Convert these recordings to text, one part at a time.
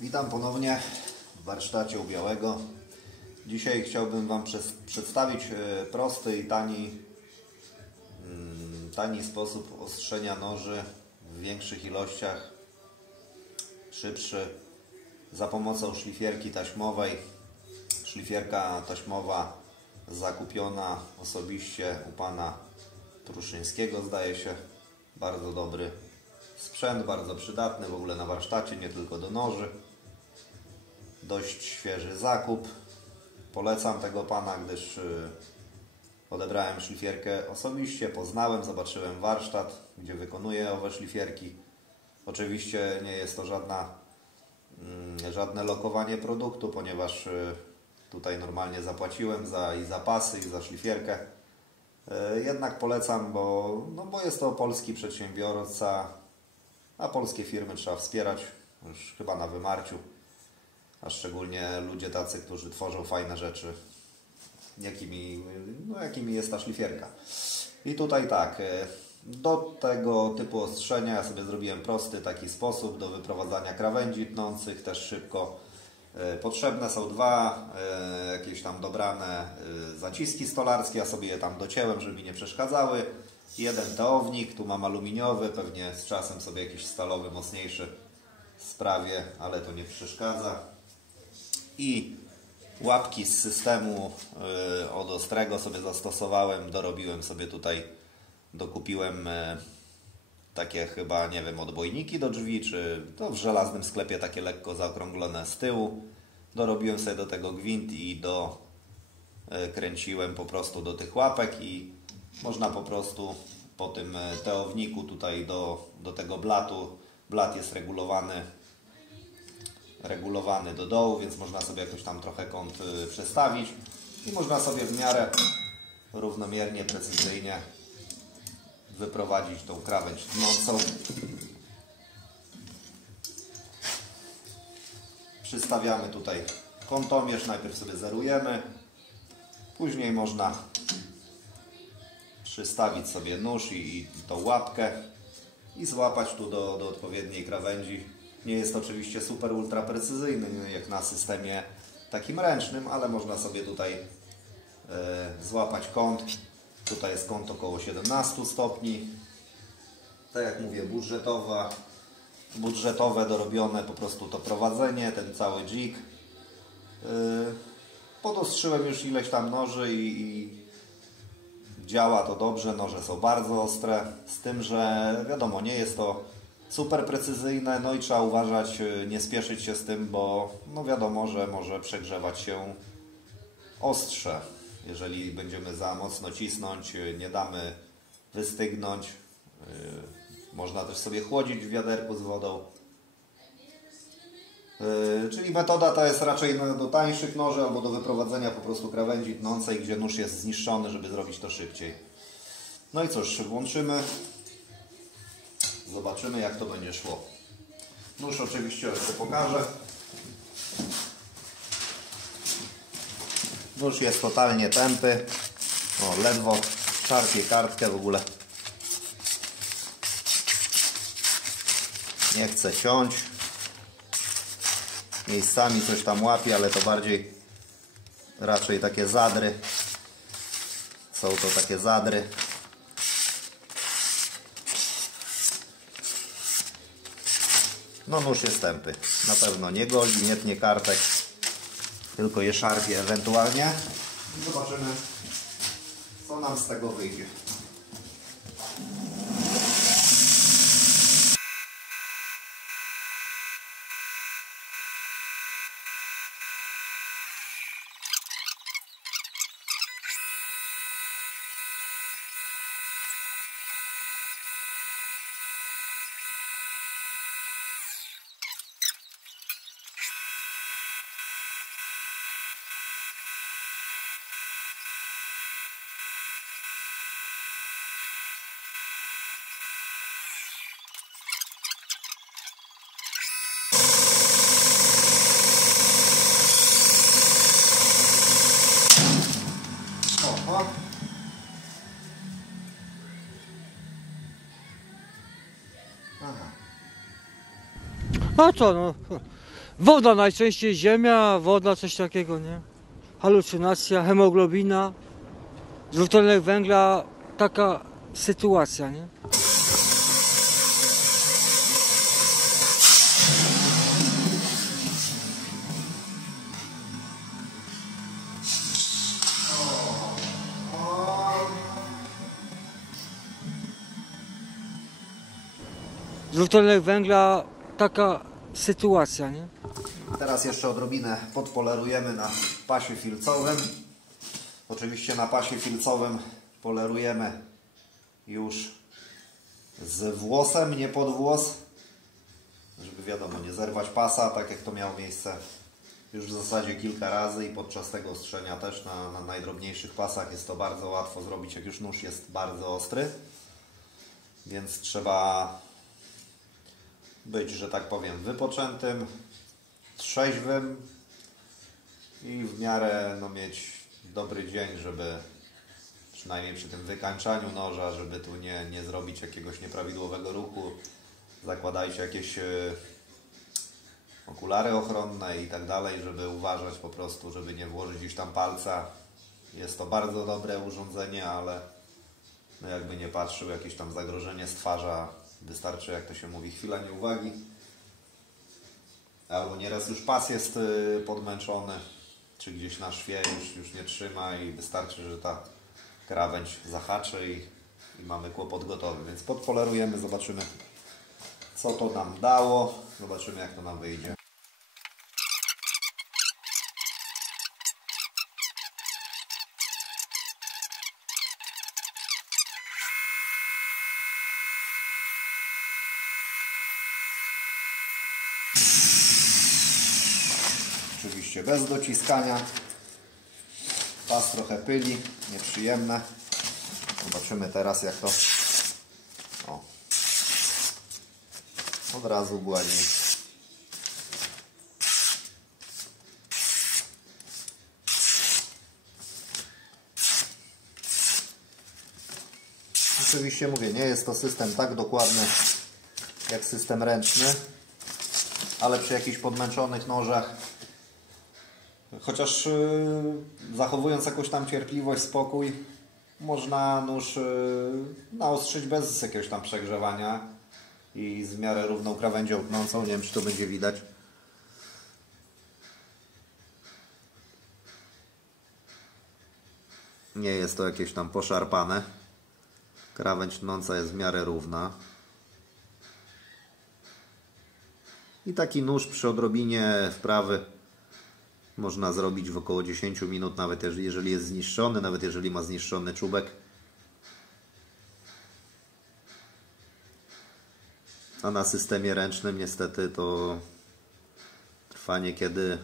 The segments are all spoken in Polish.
Witam ponownie w warsztacie u Białego. Dzisiaj chciałbym Wam przedstawić prosty i tani sposób ostrzenia noży w większych ilościach, szybszy, za pomocą szlifierki taśmowej. Szlifierka taśmowa zakupiona osobiście u pana Pruszyńskiego, zdaje się. Bardzo dobry sprzęt, bardzo przydatny w ogóle na warsztacie, nie tylko do noży. Dość świeży zakup. Polecam tego pana, gdyż odebrałem szlifierkę osobiście, poznałem, zobaczyłem warsztat, gdzie wykonuje owe szlifierki. Oczywiście nie jest to żadne lokowanie produktu, ponieważ tutaj normalnie zapłaciłem i za pasy, i za szlifierkę. Jednak polecam, bo jest to polski przedsiębiorca, a polskie firmy trzeba wspierać już chyba na wymarciu, a szczególnie ludzie tacy, którzy tworzą fajne rzeczy, jakimi jest ta szlifierka. I tutaj tak, do tego typu ostrzenia ja sobie zrobiłem prosty taki sposób do wyprowadzania krawędzi tnących, też szybko. Potrzebne są dwa jakieś tam dobrane zaciski stolarskie, ja sobie je tam docięłem, żeby mi nie przeszkadzały. Jeden teownik, tu mam aluminiowy, pewnie z czasem sobie jakiś stalowy, mocniejszy sprawię, ale to nie przeszkadza. I łapki z systemu od Ostrego sobie zastosowałem, dorobiłem sobie tutaj, dokupiłem takie chyba, nie wiem, odbojniki do drzwi, czy to w żelaznym sklepie takie lekko zaokrąglone z tyłu. Dorobiłem sobie do tego gwint i kręciłem po prostu do tych łapek i można po prostu po tym teowniku tutaj do tego blatu, blat jest regulowany do dołu, więc można sobie jakoś tam trochę kąt przestawić i można sobie w miarę równomiernie, precyzyjnie wyprowadzić tą krawędź tnącą. Przystawiamy tutaj kątomierz, najpierw sobie zerujemy, później można przystawić sobie nóż i tą łapkę i złapać tu do odpowiedniej krawędzi. Nie jest oczywiście super ultra precyzyjny jak na systemie takim ręcznym, ale można sobie tutaj złapać kąt. Tutaj jest kąt około 17 stopni. Tak jak mówię, budżetowe dorobione po prostu to prowadzenie, ten cały dzik. Podostrzyłem już ileś tam noży i działa to dobrze, noże są bardzo ostre, z tym, że wiadomo, nie jest to super precyzyjne, no i trzeba uważać, nie spieszyć się z tym, bo no wiadomo, że może przegrzewać się ostrze. Jeżeli będziemy za mocno cisnąć, nie damy wystygnąć. Można też sobie chłodzić w wiaderku z wodą. Czyli metoda ta jest raczej do tańszych noży albo do wyprowadzenia po prostu krawędzi tnącej, gdzie nóż jest zniszczony, żeby zrobić to szybciej. No i cóż, włączymy. Zobaczymy, jak to będzie szło. Nóż oczywiście jeszcze pokażę. Nóż jest totalnie tępy. O, ledwo szarpie kartkę w ogóle. Nie chce ciąć. Miejscami coś tam łapie, ale to bardziej raczej takie zadry. Są to takie zadry. No nóż jest tępy. Na pewno nie goli, nie tnie kartek. Tylko je szarpie ewentualnie. I zobaczymy, co nam z tego wyjdzie. A co, no, Woda najczęściej, ziemia, woda, coś takiego, nie? Halucynacja, hemoglobina, dwutlenek węgla, taka sytuacja, nie? Dwutlenek węgla, taka sytuacja, nie? Teraz jeszcze odrobinę podpolerujemy na pasie filcowym. Oczywiście na pasie filcowym polerujemy już z włosem, nie pod włos, żeby wiadomo, nie zerwać pasa, tak jak to miało miejsce już w zasadzie kilka razy i podczas tego ostrzenia też na najdrobniejszych pasach jest to bardzo łatwo zrobić, jak już nóż jest bardzo ostry, więc trzeba być, że tak powiem, wypoczętym, trzeźwym i w miarę mieć dobry dzień, żeby przynajmniej przy tym wykańczaniu noża, żeby tu nie zrobić jakiegoś nieprawidłowego ruchu. Zakładajcie jakieś okulary ochronne i tak dalej, żeby uważać po prostu, żeby nie włożyć gdzieś tam palca. Jest to bardzo dobre urządzenie, ale jakby nie patrzył, jakieś tam zagrożenie stwarza. Wystarczy, jak to się mówi, chwila nieuwagi. Albo nieraz już pas jest podmęczony, czy gdzieś na szwie już nie trzyma i wystarczy, że ta krawędź zahaczy i mamy kłopot gotowy. Więc podpolerujemy, zobaczymy, co to nam dało. Zobaczymy, jak to nam wyjdzie. Oczywiście bez dociskania. Pas trochę pyli, nieprzyjemne. Zobaczymy teraz, jak to od razu gładzi. Oczywiście mówię, nie jest to system tak dokładny jak system ręczny, ale przy jakichś podmęczonych nożach, chociaż zachowując jakąś tam cierpliwość, spokój, można nóż naostrzyć bez jakiegoś tam przegrzewania i z miarę równą krawędzią tnącą. Nie wiem, czy to będzie widać. Nie jest to jakieś tam poszarpane. Krawędź tnąca jest w miarę równa. I taki nóż przy odrobinie wprawy można zrobić w około 10 minut, nawet jeżeli jest zniszczony, nawet jeżeli ma zniszczony czubek. A na systemie ręcznym niestety to trwa niekiedy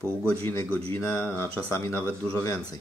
pół godziny, godzinę, a czasami nawet dużo więcej.